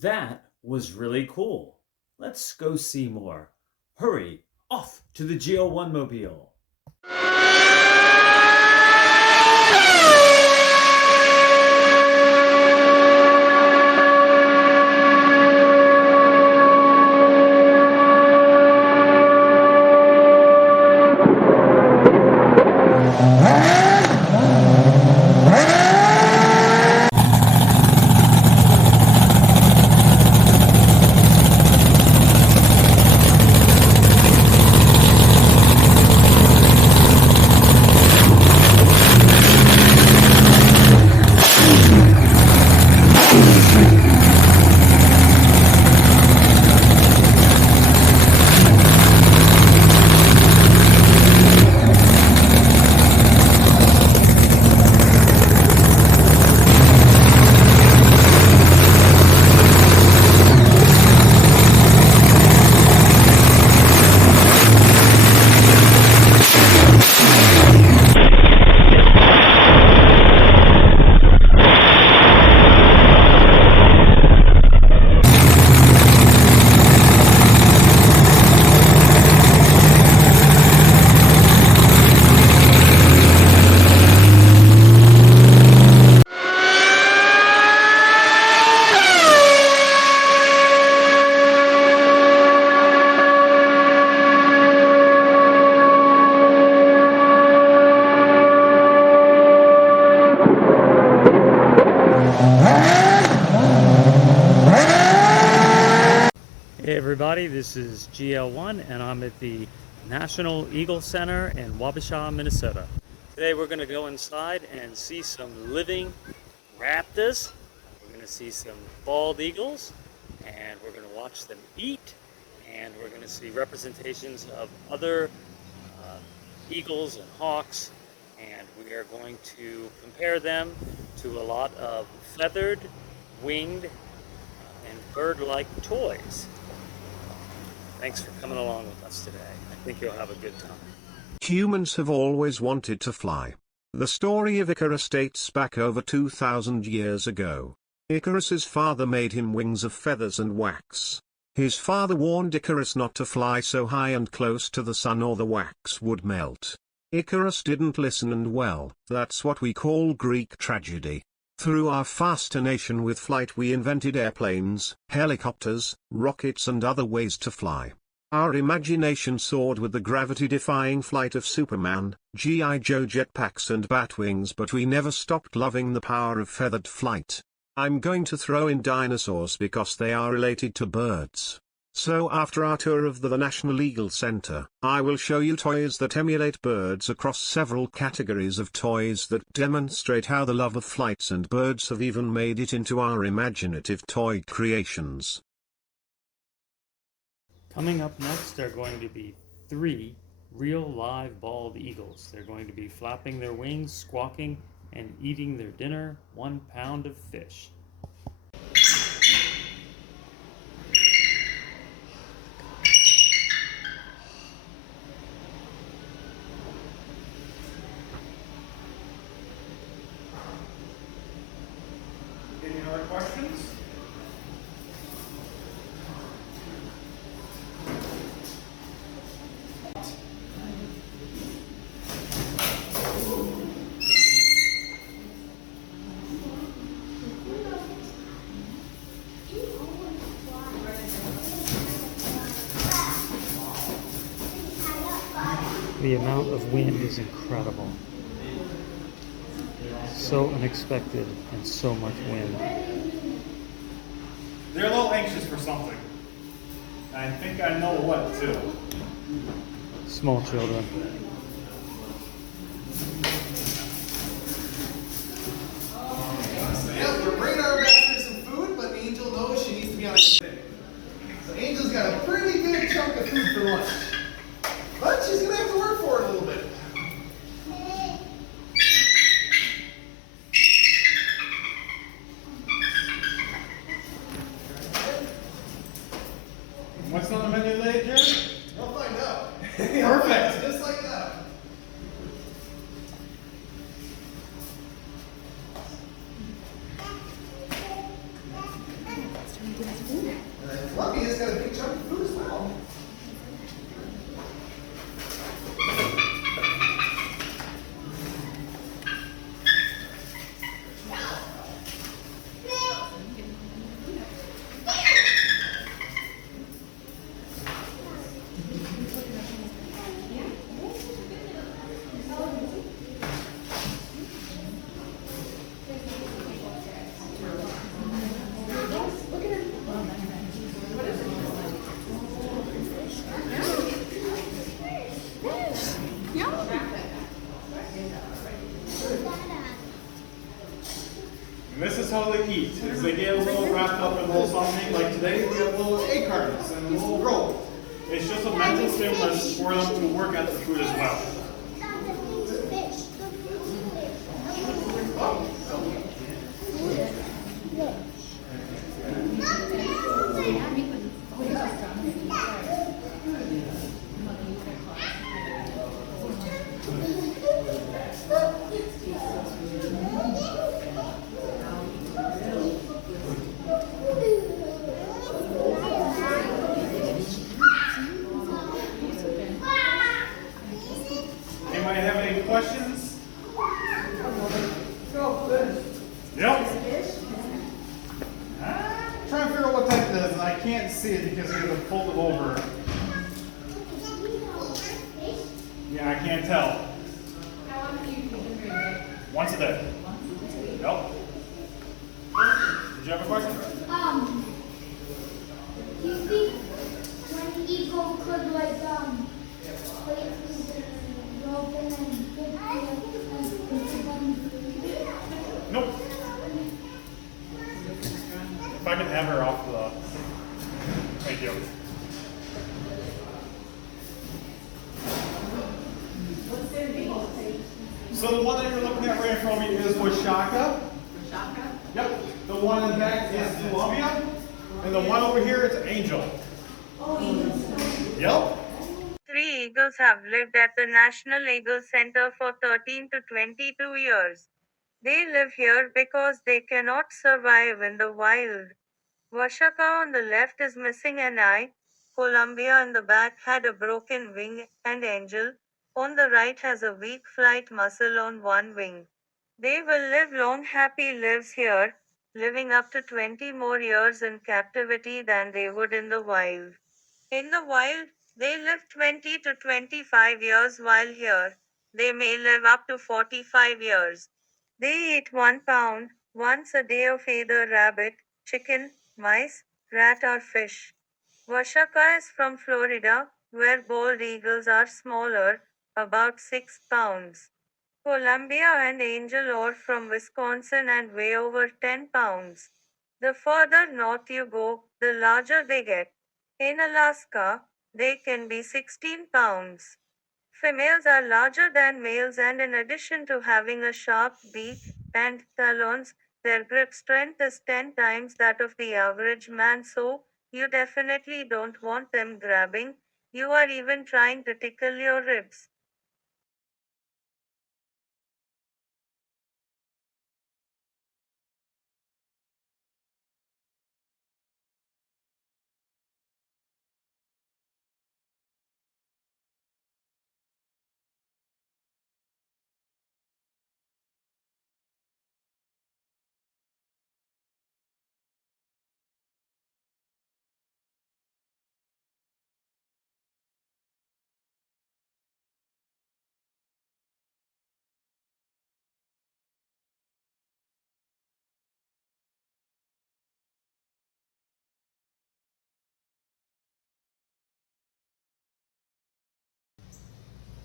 That was really cool. Let's go see more. Hurry, off to the GL1 mobile. Hey everybody, this is GL1 and I'm at the National Eagle Center in Wabasha, Minnesota. Today we're going to go inside and see some living raptors. We're going to see some bald eagles and we're going to watch them eat, and we're going to see representations of other eagles and hawks, and we are going to compare them to a lot of feathered, winged, and bird-like toys. Thanks for coming along with us today. I think you'll have a good time. Humans have always wanted to fly. The story of Icarus dates back over 2,000 years ago. Icarus's father made him wings of feathers and wax. His father warned Icarus not to fly so high and close to the sun or the wax would melt. Icarus didn't listen, and well, that's what we call Greek tragedy. Through our fascination with flight we invented airplanes, helicopters, rockets and other ways to fly. Our imagination soared with the gravity-defying flight of Superman, G.I. Joe jetpacks and batwings, but we never stopped loving the power of feathered flight. I'm going to throw in dinosaurs because they are related to birds. So after our tour of the National Eagle Center, I will show you toys that emulate birds across several categories of toys that demonstrate how the love of flights and birds have even made it into our imaginative toy creations. Coming up next are going to be 3 real live bald eagles. They're going to be flapping their wings, squawking, and eating their dinner, 1 pound of fish. Any other questions? The amount of wind is incredible. So unexpected and so much wind. They're a little anxious for something. I think I know what, too. Small children. Yeah, we're bringing our ambassador some food, but Angel knows she needs to be on a thing. So Angel's got a pretty good chunk of food for lunch. But she's going to have to work for it a little bit. What's on the menu today, Jerry? You'll find out. Perfect. Just like that. is how they eat. Is they get a little wrapped up in a little something. Like today, we have little egg cartons and a little roll. It's just a mental stimulus for them to work at the food as well. Anybody have any questions? Yep. Trying to figure out what type it is, and I can't see it because we have it folded over. Yeah, I can't tell. Once a day. Yep. Did you have a question? Do you think when eagle could like play open and Nope. If I can have her off the... Thank you. So the one that you're looking at right in front of me is Washaka. Yep. The one in the back is Columbia. And the one over here is Angel. Yep. 3 eagles have lived at the National Eagle Center for 13 to 22 years. They live here because they cannot survive in the wild. Vashaka on the left is missing an eye, Columbia in the back had a broken wing, and Angel, on the right, has a weak flight muscle on one wing. They will live long happy lives here, living up to 20 more years in captivity than they would in the wild. In the wild, they live 20 to 25 years, while here, they may live up to 45 years. They eat 1 pound once a day of either rabbit, chicken, mice, rat, or fish. Vashaka is from Florida, where bald eagles are smaller, about 6 pounds. Columbia and Angel are from Wisconsin and weigh over 10 pounds. The further north you go, the larger they get. In Alaska, they can be 16 pounds. Females are larger than males, and in addition to having a sharp beak and talons, their grip strength is 10 times that of the average man, so you definitely don't want them grabbing you or even trying to tickle your ribs.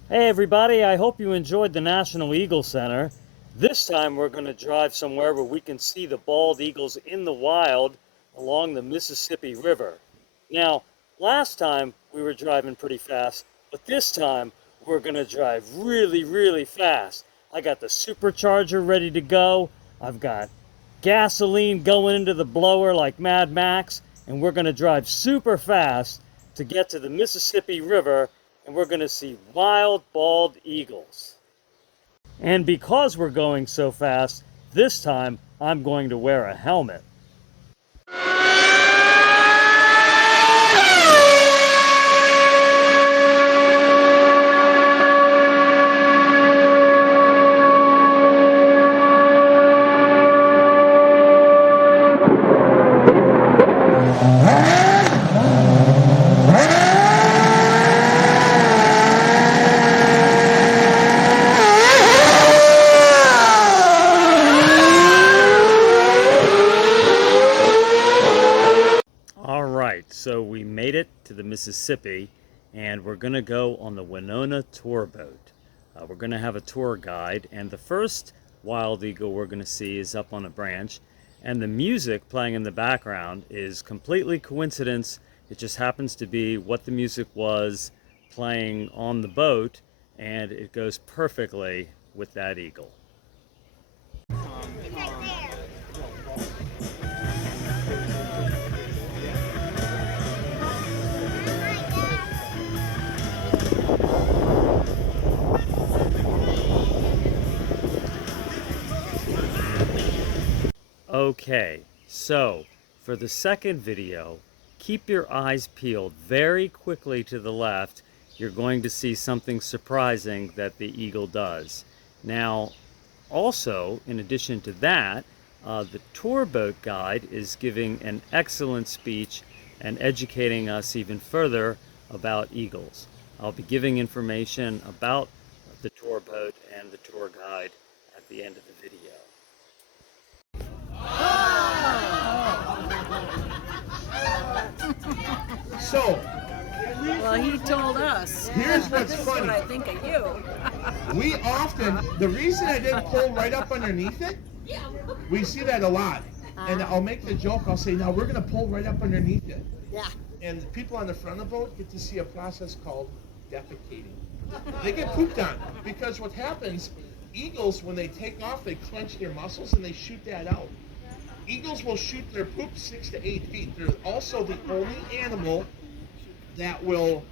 Hey everybody, I hope you enjoyed the National Eagle Center. This time we're going to drive somewhere where we can see the bald eagles in the wild along the Mississippi River. Now, last time we were driving pretty fast, but this time we're going to drive really, really fast. I got the supercharger ready to go. I've got gasoline going into the blower like Mad Max, and we're going to drive super fast to get to the Mississippi River, and we're going to see wild bald eagles. And because we're going so fast, this time I'm going to wear a helmet. So we made it to the Mississippi, and we're going to go on the Winona tour boat. We're going to have a tour guide, and the first wild eagle we're going to see is up on a branch, And the music playing in the background is completely coincidence. It just happens to be what the music was playing on the boat, and it goes perfectly with that eagle. Okay, so for the second video, keep your eyes peeled very quickly to the left. You're going to see something surprising that the eagle does. Now, also, in addition to that, the tour boat guide is giving an excellent speech and educating us even further about eagles. I'll be giving information about the tour boat and the tour guide at the end of the video. So, Well, he told us. here's what's This is funny. what I think of you. We often, the reason I didn't pull right up underneath it, we see that a lot. And I'll make the joke, I'll say, now we're going to pull right up underneath it. Yeah. And the people on the front of the boat get to see a process called defecating. They get pooped on. Because what happens, eagles, when they take off, they clench their muscles and they shoot that out. Eagles will shoot their poop 6 to 8 feet. They're also the only animal that will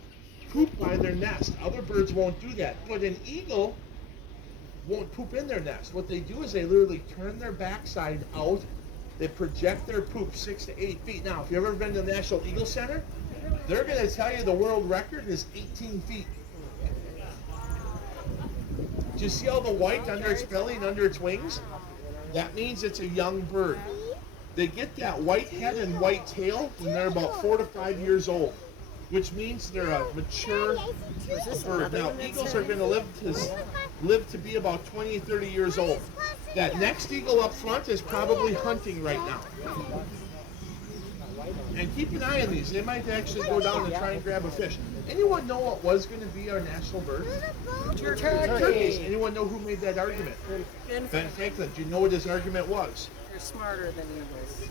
poop by their nest. Other birds won't do that. But an eagle won't poop in their nest. What they do is they literally turn their backside out. They project their poop 6 to 8 feet. Now, if you've ever been to the National Eagle Center, they're going to tell you the world record is 18 feet. Do you see all the white under its belly and under its wings? That means it's a young bird. They get that white head and white tail when they're about 4 to 5 years old, which means they're a mature bird. Now, eagles are going to live to be about 20, 30 years old. That next eagle up front is probably hunting right now. And keep an eye on these. They might actually go down and try and grab a fish. Anyone know what was going to be our national bird? Turkeys. Anyone know who made that argument? Ben Franklin. Do you know what his argument was? You're smarter than eagles.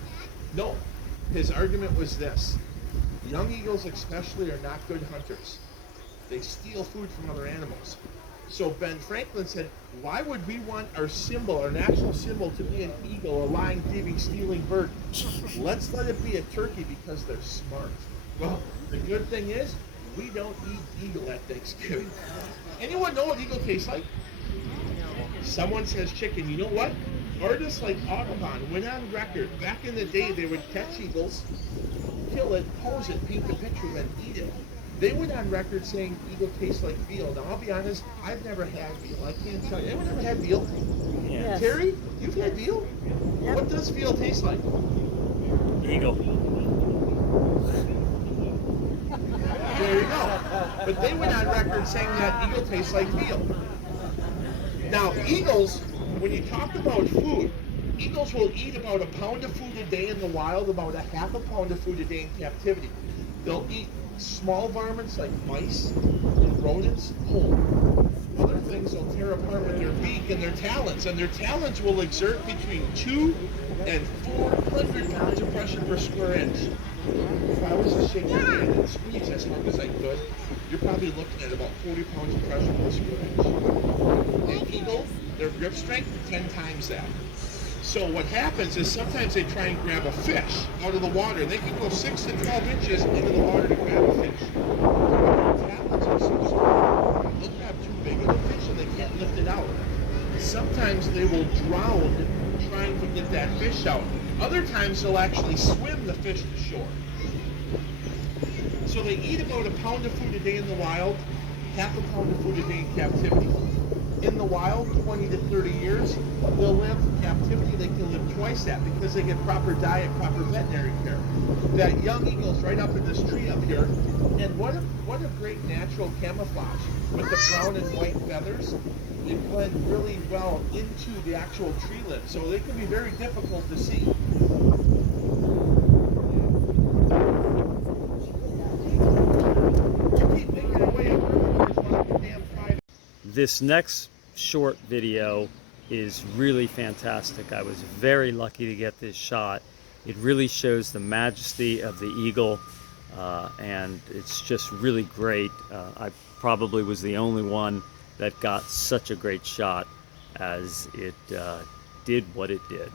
No. His argument was this. Young eagles especially are not good hunters. They steal food from other animals. So Ben Franklin said, why would we want our symbol, our national symbol, to be an eagle, a lying, thieving, stealing bird? Let's let it be a turkey because they're smart. Well, the good thing is, we don't eat eagle at Thanksgiving. Anyone know what eagle tastes like? Someone says chicken. You know what? Artists like Audubon went on record. Back in the day, they would catch eagles, kill it, pose it, paint the picture, and eat it. They went on record saying eagle tastes like veal. Now, I'll be honest, I've never had veal. I can't tell you. Anyone ever had veal? Yes. Terry, you've had veal? Yep. What does veal taste like? Eagle. There you go. But they went on record saying that eagle tastes like veal. Now, eagles, when you talk about food, eagles will eat about 1 pound of food a day in the wild, about a half a pound of food a day in captivity. They'll eat small varmints like mice and rodents whole. Other things they'll tear apart with their beak and their talons will exert between 2 and 400 pounds of pressure per square inch. If I was to shake your hand and squeeze as hard as I could, you're probably looking at about 40 pounds of pressure per square inch. An eagle, their grip strength, 10 times that. So what happens is sometimes they try and grab a fish out of the water. They can go 6 to 12 inches into the water to grab a fish. Their talons are so strong, they'll grab too big of a fish and they can't lift it out. Sometimes they will drown trying to get that fish out. Other times they'll actually swim the fish to shore. So they eat about 1 pound of food a day in the wild, half a pound of food a day in captivity. In the wild, 20 to 30 years, they'll live in captivity. They can live twice that because they get proper diet, proper veterinary care. That young eagle's right up in this tree up here. And what a great natural camouflage. With the brown and white feathers, they blend really well into the actual tree limb. So they can be very difficult to see. Keep making our way up. This next short video is really fantastic. I was very lucky to get this shot. It really shows the majesty of the eagle, and it's just really great. I probably was the only one that got such a great shot as it did what it did.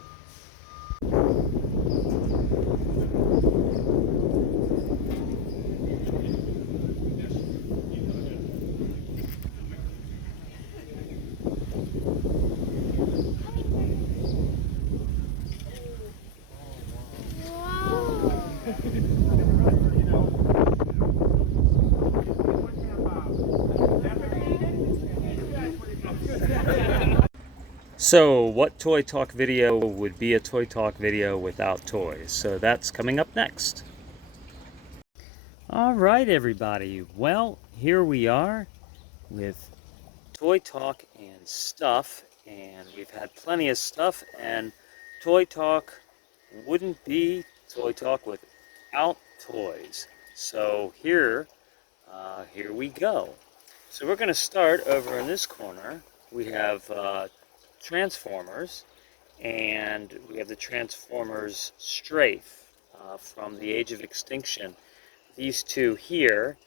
So, what Toy Talk video would be a Toy Talk video without toys? So that's coming up next. All right, everybody. Well, here we are with Toy Talk and stuff, and we've had plenty of stuff, and Toy Talk wouldn't be Toy Talk without toys. So here we go. So we're going to start over in this corner. We have Transformers, and we have the Transformers Strafe from the Age of Extinction. These two here,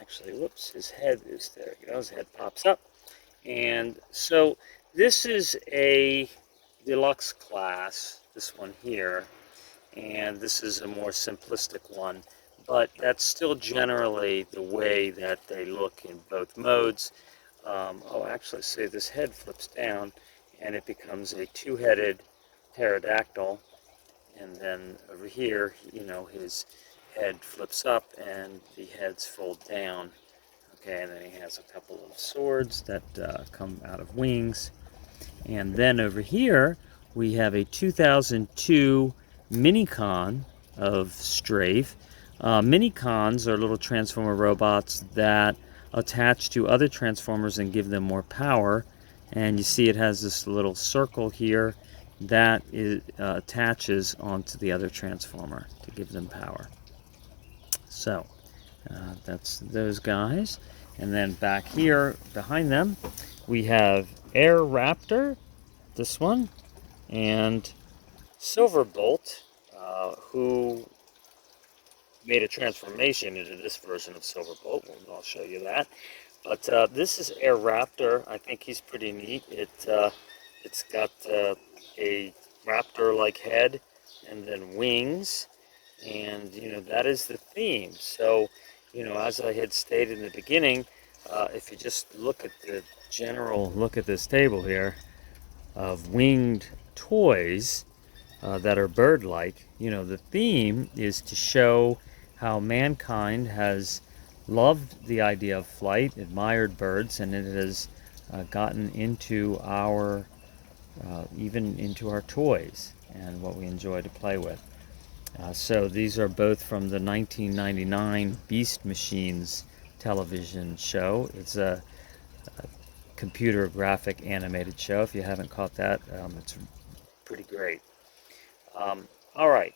actually, whoops, his head is there. You know, his head pops up. And so this is a deluxe class, this one here, and this is a more simplistic one, but that's still generally the way that they look in both modes. Oh, actually, see, this head flips down, and it becomes a two-headed pterodactyl, and then over here, you know, his head flips up, and the heads fold down. Okay, and then he has a couple of swords that come out of wings. And then over here, we have a 2002 Minicon of Strafe. Minicons are little Transformer robots that attach to other Transformers and give them more power. And you see it has this little circle here that attaches onto the other Transformer to give them power. So that's those guys. And then back here behind them, we have Air Raptor, this one, and Silverbolt, who made a transformation into this version of Silverbolt. I'll show you that. But this is Air Raptor. I think he's pretty neat. It's got a raptor-like head and then wings, and you know that is the theme. So, you know, as I had stated in the beginning, if you just look at the general look at this table here of winged toys that are bird-like, you know, the theme is to show how mankind has loved the idea of flight, admired birds, and it has gotten into our, even into our toys and what we enjoy to play with. So these are both from the 1999 Beast Machines television show. It's a computer graphic animated show. If you haven't caught that, it's pretty great. All right.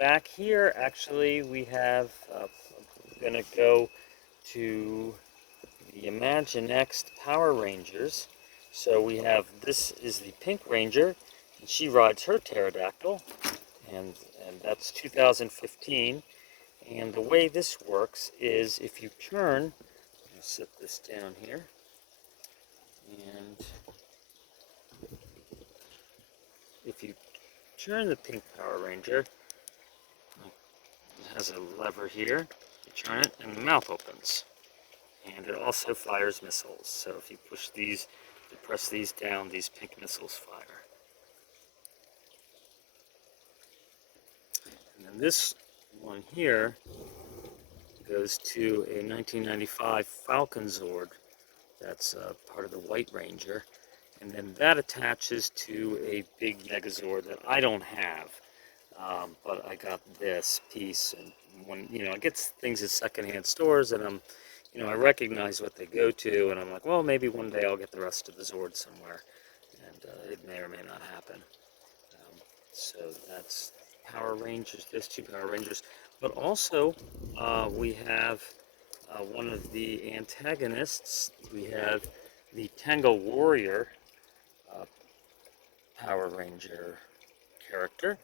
Back here, actually, we have, we're going to go to the Imaginext Power Rangers. So we have, this is the Pink Ranger, and she rides her pterodactyl, and that's 2015. And the way this works is if you turn, I'll set this down here, and if you turn the Pink Power Ranger, it has a lever here, you turn it and the mouth opens. And it also fires missiles. So if you push these, you press these down, these pink missiles fire. And then this one here goes to a 1995 Falcon Zord. That's part of the White Ranger. And then that attaches to a big Megazord that I don't have. But I got this piece, and when, you know, I get things at secondhand stores, and I'm, you know, I recognize what they go to, and I'm like, well, maybe one day I'll get the rest of the Zord somewhere, and it may or may not happen. So that's Power Rangers, there's two Power Rangers, but also we have one of the antagonists. We have the Tango Warrior Power Ranger character.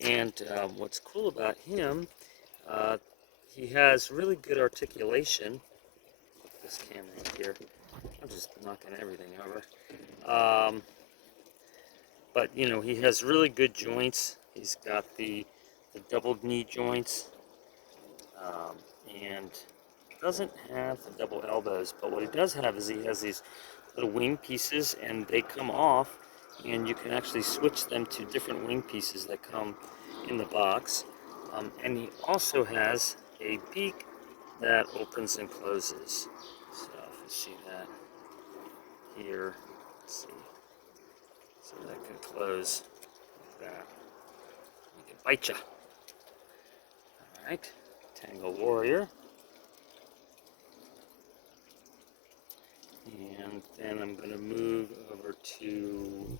And what's cool about him, he has really good articulation. This camera up here, I'm just knocking everything over. But you know, he has really good joints. He's got the double knee joints, and doesn't have the double elbows. But what he does have is he has these little wing pieces, and they come off, and you can actually switch them to different wing pieces that come in the box. And he also has a beak that opens and closes. So if you see that here, let's see. So that can close like that. You can bite ya. Alright, Tango Warrior. And then I'm going to move over to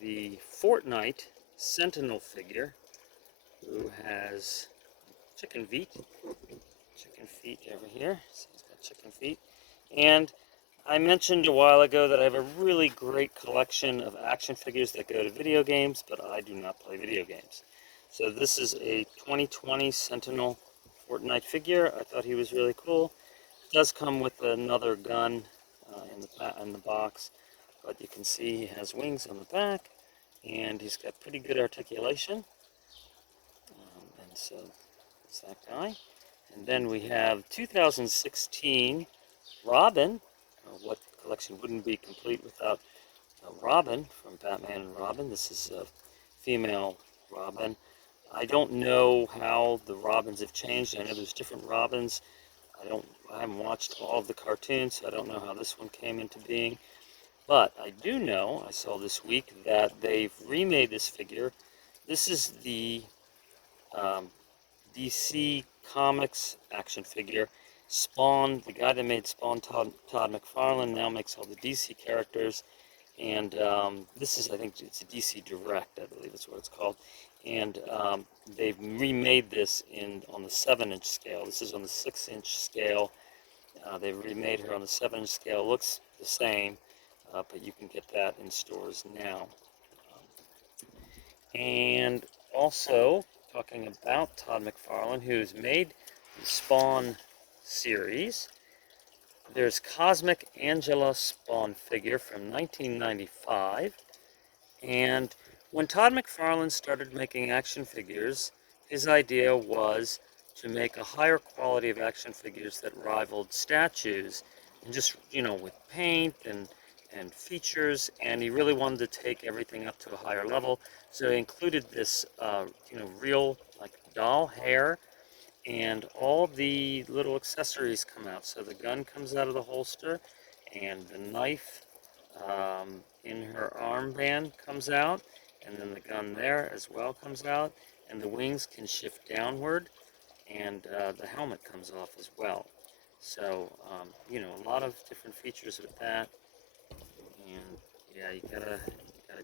the Fortnite Sentinel figure, who has chicken feet. Chicken feet over here. So he's got chicken feet. And I mentioned a while ago that I have a really great collection of action figures that go to video games, but I do not play video games. So this is a 2020 Sentinel Fortnite figure. I thought he was really cool. It does come with another gun in the box, but you can see he has wings on the back, and he's got pretty good articulation. And so that's that guy. And then we have 2016 Robin. What collection wouldn't be complete without Robin from Batman and Robin? This is a female Robin. I don't know how the Robins have changed. I know there's different Robins. I haven't watched all of the cartoons, so I don't know how this one came into being. But I do know, I saw this week, that they've remade this figure. This is the DC Comics action figure. Spawn, the guy that made Spawn, Todd McFarlane, now makes all the DC characters. And this is, I think it's a DC Direct, I believe is what it's called. And they've remade this on the 7-inch scale. This is on the 6-inch scale. They've remade her on the 7-inch scale. Looks the same, but you can get that in stores now. And also, talking about Todd McFarlane, who's made the Spawn series, there's Cosmic Angela Spawn figure from 1995. And when Todd McFarlane started making action figures, his idea was to make a higher quality of action figures that rivaled statues, and just, you know, with paint and features, and he really wanted to take everything up to a higher level. So he included this, you know, real like doll hair, and all the little accessories come out. So the gun comes out of the holster, and the knife in her armband comes out, and then the gun there as well comes out, and the wings can shift downward, and the helmet comes off as well. So, you know, a lot of different features with that. And yeah, you gotta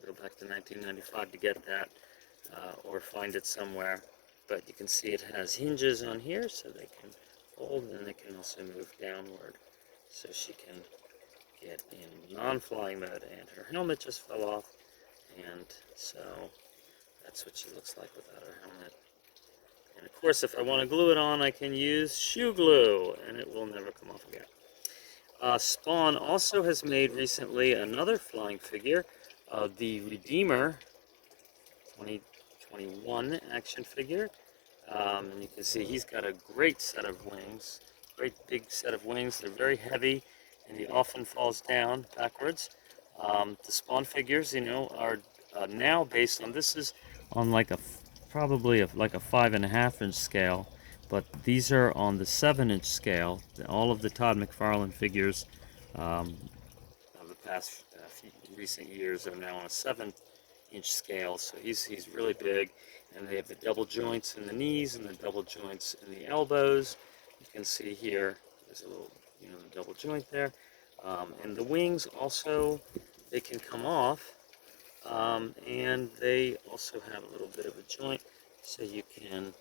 go back to 1995 to get that, or find it somewhere. But you can see it has hinges on here, so they can fold, and they can also move downward, so she can get in non-flying mode. And her helmet just fell off, and so that's what she looks like without her helmet. And of course, if I want to glue it on, I can use shoe glue, and it will never come off again. Spawn also has made recently another flying figure, the Redeemer 2021 action figure. And you can see he's got a great set of wings, great big set of wings. They're very heavy, and he often falls down backwards. The Spawn figures, you know, are now based on, this is on like probably like a 5.5-inch scale. But these are on the 7-inch scale. All of the Todd McFarlane figures of the past few recent years are now on a 7-inch scale. So he's really big, and they have the double joints in the knees and the double joints in the elbows. You can see here there's a little, you know, double joint there, and the wings also, they can come off, and they also have a little bit of a joint, so you can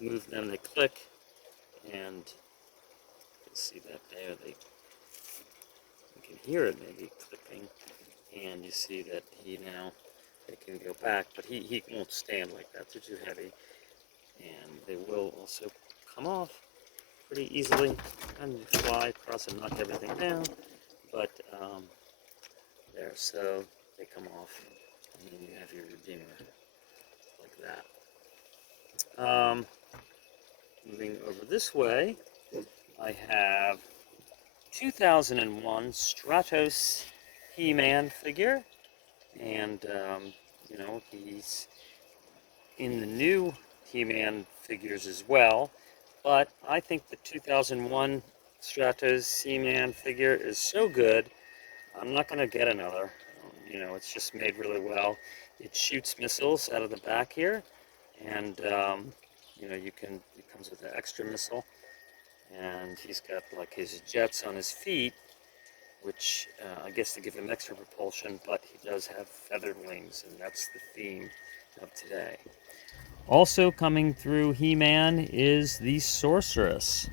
move them, they click, and you can see that there, they can hear it maybe clicking, and you see that it can go back, but he won't stand like that. They're too heavy, and they will also come off pretty easily, and you fly across and knock everything down, but there, so they come off, and then you have your Redeemer like that. Moving over this way, I have 2001 Stratos He-Man figure, and he's in the new He-Man figures as well, but I think the 2001 Stratos He-Man figure is so good, I'm not going to get another. It's just made really well. It shoots missiles out of the back here, and it comes with an extra missile, and he's got like his jets on his feet, which I guess to give him extra propulsion, but he does have feathered wings, and that's the theme of today. Also coming through He-Man is the Sorceress,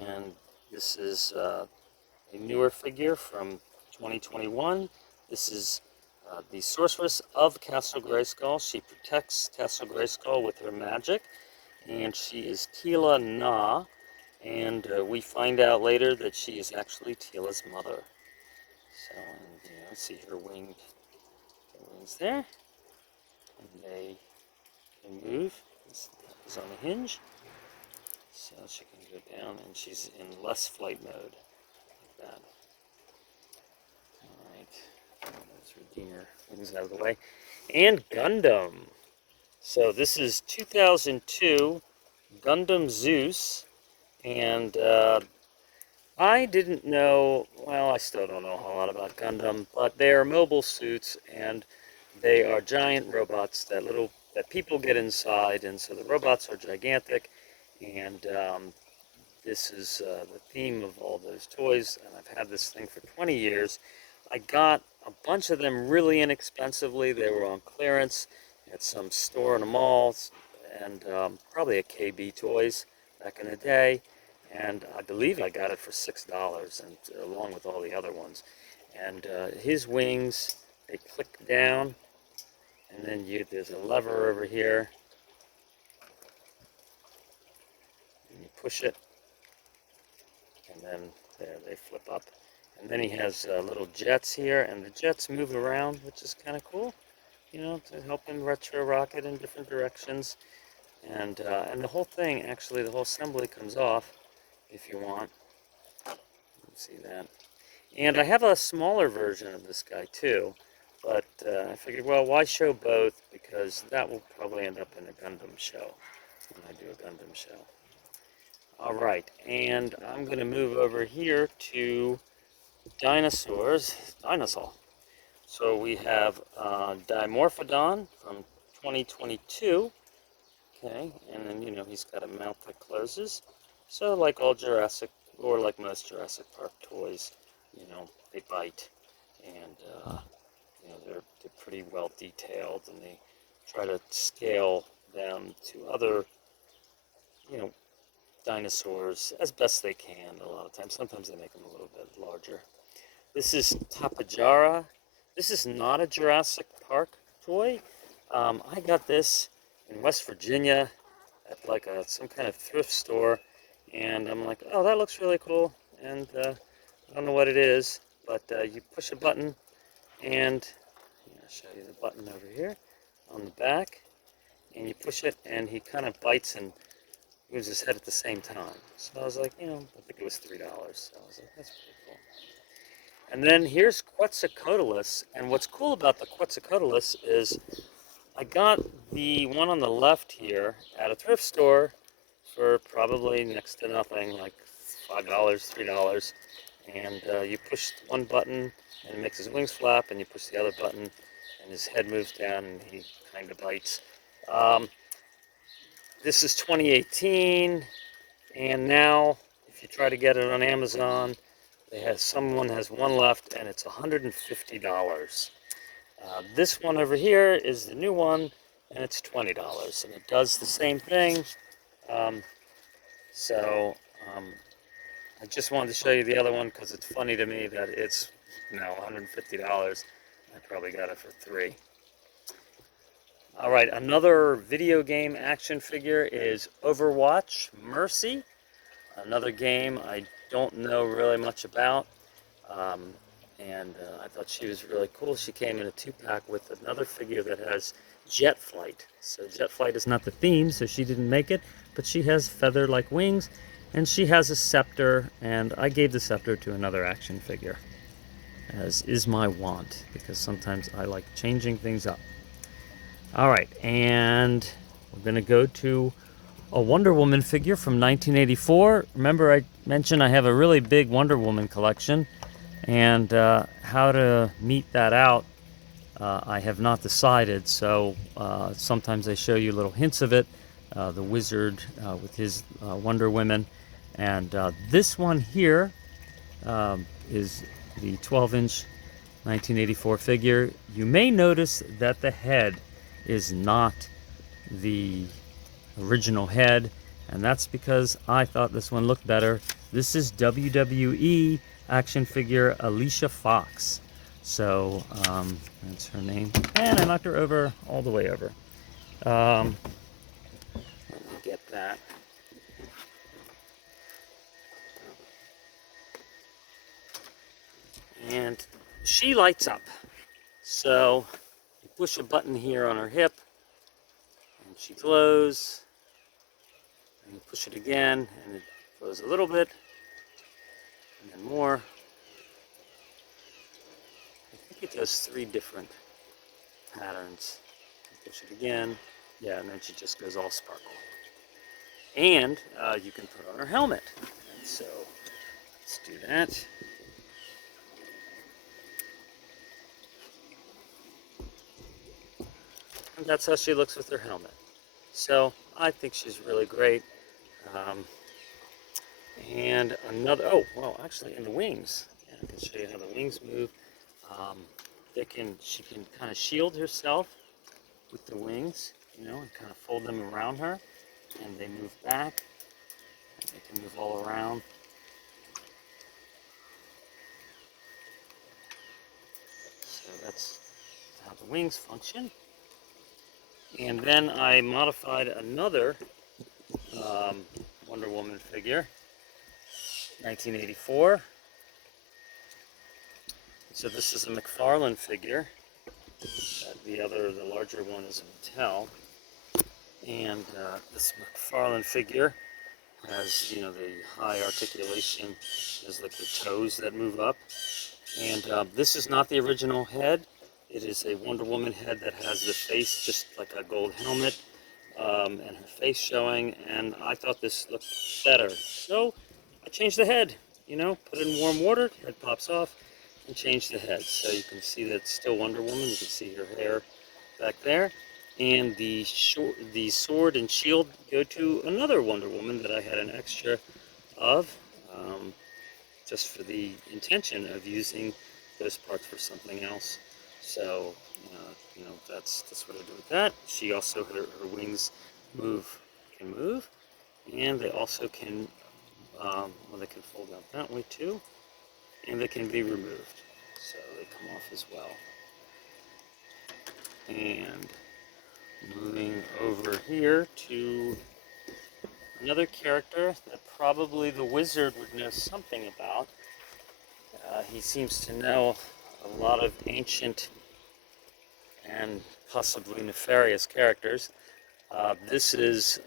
and this is a newer figure from 2021. This is the Sorceress of Castle Grayskull. She protects Castle Grayskull with her magic, and she is Tila Na, and we find out later that she is actually Tila's mother. So, and, see her wings there, and they can move. This is on a hinge, so she can go down, and she's in less flight mode, like that. Alright, let's Redeemer wings out of the way. And Gundam. So this is 2002 Gundam Zeus, and I didn't know, well, I still don't know a whole lot about Gundam, but they are mobile suits, and they are giant robots that people get inside, and so the robots are gigantic, and this is the theme of all those toys, and I've had this thing for 20 years. I got a bunch of them really inexpensively. They were on clearance at some store in the malls, and probably at KB Toys back in the day, and I believe I got it for $6, and along with all the other ones. And his wings, they click down, and then there's a lever over here, and you push it, and then there they flip up. And then he has little jets here, and the jets move around, which is kind of cool, to help him retro rocket in different directions. And the whole thing, actually, the whole assembly comes off if you want. Let's see that. And I have a smaller version of this guy too, but I figured, well, why show both? Because that will probably end up in a Gundam show when I do a Gundam show. All right, and I'm going to move over here to Dinosaurs. Dinosaur. So we have Dimorphodon from 2022. Okay, and then, he's got a mouth that closes. So like all Jurassic, or like most Jurassic Park toys, they bite, and, they're pretty well detailed, and they try to scale them to other, dinosaurs as best they can a lot of times. Sometimes they make them a little bit larger. This is Tapajara. This is not a Jurassic Park toy. I got this in West Virginia at like some kind of thrift store, and I'm like, oh, that looks really cool, and I don't know what it is, but you push a button, and I'll show you the button over here on the back, and you push it, and he kind of bites and moves his head at the same time. So I was like, I think it was $3, so I was like, that's pretty cool. And then here's Quetzalcoatlus, and what's cool about the Quetzalcoatlus is I got the one on the left here at a thrift store for probably next to nothing, like $5, $3. And you push one button and it makes his wings flap, and you push the other button and his head moves down and he kind of bites. This is 2018, and now if you try to get it on Amazon, someone has one left, and it's $150. This one over here is the new one, and it's $20, and it does the same thing. I just wanted to show you the other one because it's funny to me that it's, $150. I probably got it for $3. All right, another video game action figure is Overwatch Mercy. Another game I don't know really much about. And I thought she was really cool. She came in a 2-pack with another figure that has jet flight. So jet flight is not the theme, so she didn't make it, but she has feather-like wings, and she has a scepter, and I gave the scepter to another action figure, as is my want, because sometimes I like changing things up. All right, and we're going to go to a Wonder Woman figure from 1984. Remember I mentioned I have a really big Wonder Woman collection, and how to meet that out, I have not decided. So sometimes I show you little hints of it. The Wizard with his Wonder Women. And this one here is the 12-inch 1984 figure. You may notice that the head is not the original head, and that's because I thought this one looked better. This is WWE action figure Alicia Fox. So that's her name, and I knocked her over all the way over. Let me get that. And she lights up. So you push a button here on her hip, and she glows. And you push it again, and it glows a little bit, and then more. I think it does 3 different patterns. You push it again, yeah, and then she just goes all sparkle. And you can put on her helmet. And so let's do that. And that's how she looks with her helmet. So I think she's really great. And another, oh, well, actually in the wings, I can show you how the wings move. She can kind of shield herself with the wings, and kind of fold them around her, and they move back, and they can move all around. So that's how the wings function. And then I modified another Wonder Woman figure, 1984. So this is a McFarlane figure. The larger one is a Mattel. And this McFarlane figure has, the high articulation. There's like the toes that move up. And this is not the original head. It is a Wonder Woman head that has the face just like a gold helmet, and her face showing, and I thought this looked better. So I changed the head, put it in warm water, head pops off, and change the head. So you can see that it's still Wonder Woman. You can see her hair back there. And the sword and shield go to another Wonder Woman that I had an extra of, just for the intention of using those parts for something else. So, that's what I do with that. She also, her wings can move, and they also can, they can fold out that way too, and they can be removed. So they come off as well. And moving over here to another character that probably the Wizard would know something about. He seems to know a lot of ancient and possibly nefarious characters. This is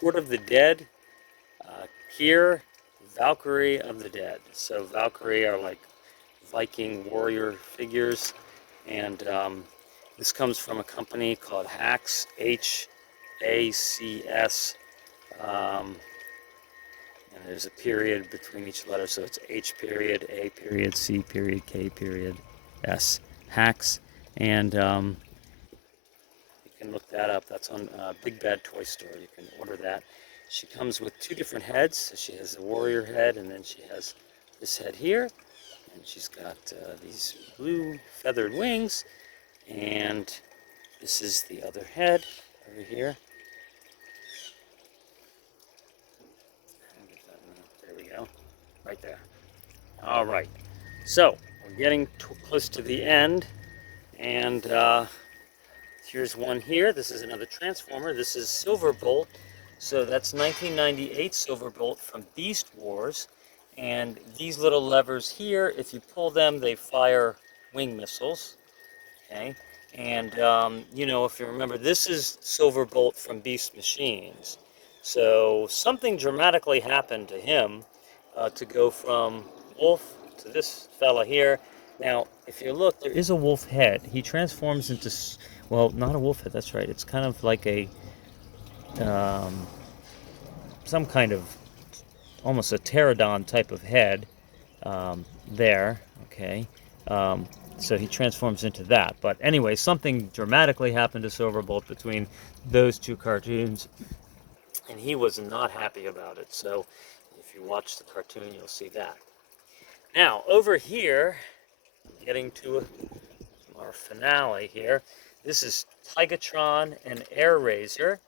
Court of the Dead. Here, Valkyrie of the Dead. So Valkyrie are like Viking warrior figures, and this comes from a company called Hax, H-A-C-S, and there's a period between each letter, so it's H period, A period, C period, K period, S. Hax, and you can look that up. That's on Big Bad Toy Store. You can order that. She comes with 2 different heads. So she has the warrior head, and then she has this head here, and she's got these blue feathered wings, and this is the other head over here. There we go. right there. All right, so we're getting close to the end, and here's one here. This is another Transformer. This is Silverbolt. So that's 1998 Silverbolt from Beast Wars. And these little levers here, if you pull them, they fire wing missiles. Okay. And, you know, if you remember, this is Silverbolt from Beast Machines. So something dramatically happened to him to go from Wolf to this fella here. Now, if you look, there is a wolf head. He transforms into, well, not a wolf head, that's right. It's kind of like a, some kind of, almost a pterodon type of head there, okay? So he transforms into that. But anyway, something dramatically happened to Silverbolt between those two cartoons, and he was not happy about it. So if you watch the cartoon, you'll see that. Now, over here, getting to our finale here, this is Tigetron and Air Razor,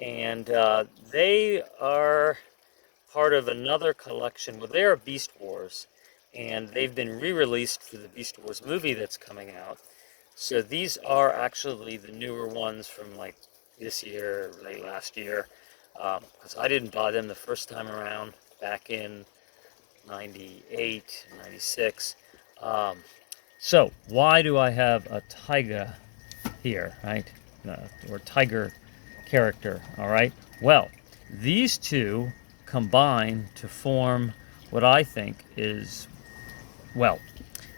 and they are part of another collection. Well, they are Beast Wars, and they've been re-released for the Beast Wars movie that's coming out. So these are actually the newer ones from like this year, late last year, because I didn't buy them the first time around back in 98, 96. So why do I have a Taiga here, right? Or tiger character, all right? Well, these two combine to form what I think is, well,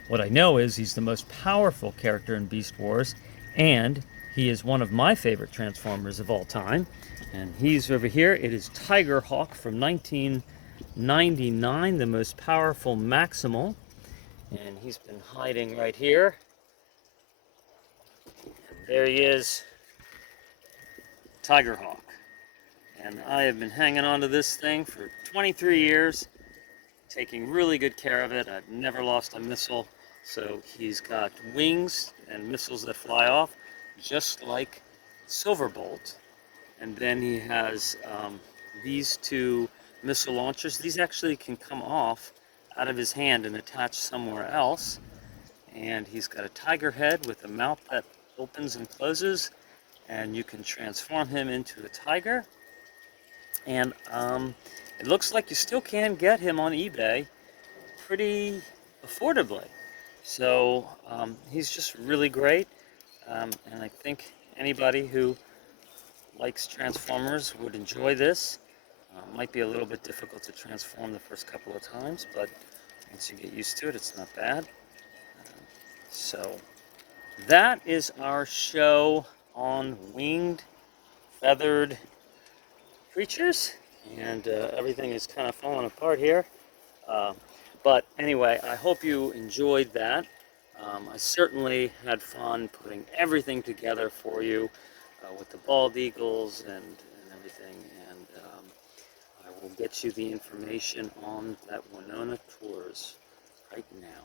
what I know is he's the most powerful character in Beast Wars, and he is one of my favorite Transformers of all time. And he's over here. It is Tigerhawk from 1999, the most powerful Maximal. And he's been hiding right here. And there he is, Tigerhawk. And I have been hanging on to this thing for 23 years, taking really good care of it. I've never lost a missile. So he's got wings and missiles that fly off, just like Silverbolt. And then he has these two missile launchers. These actually can come off out of his hand and attach somewhere else. And he's got a tiger head with a mouth that opens and closes, and you can transform him into a tiger. And it looks like you still can get him on eBay pretty affordably. So he's just really great, and I think anybody who likes Transformers would enjoy this. Might be a little bit difficult to transform the first couple of times, but once you get used to it, it's not bad. So that is our show on winged, feathered creatures, and everything is kind of falling apart here. But anyway, I hope you enjoyed that. I certainly had fun putting everything together for you with the bald eagles and everything. And I will get you the information on that Winona Tours right now.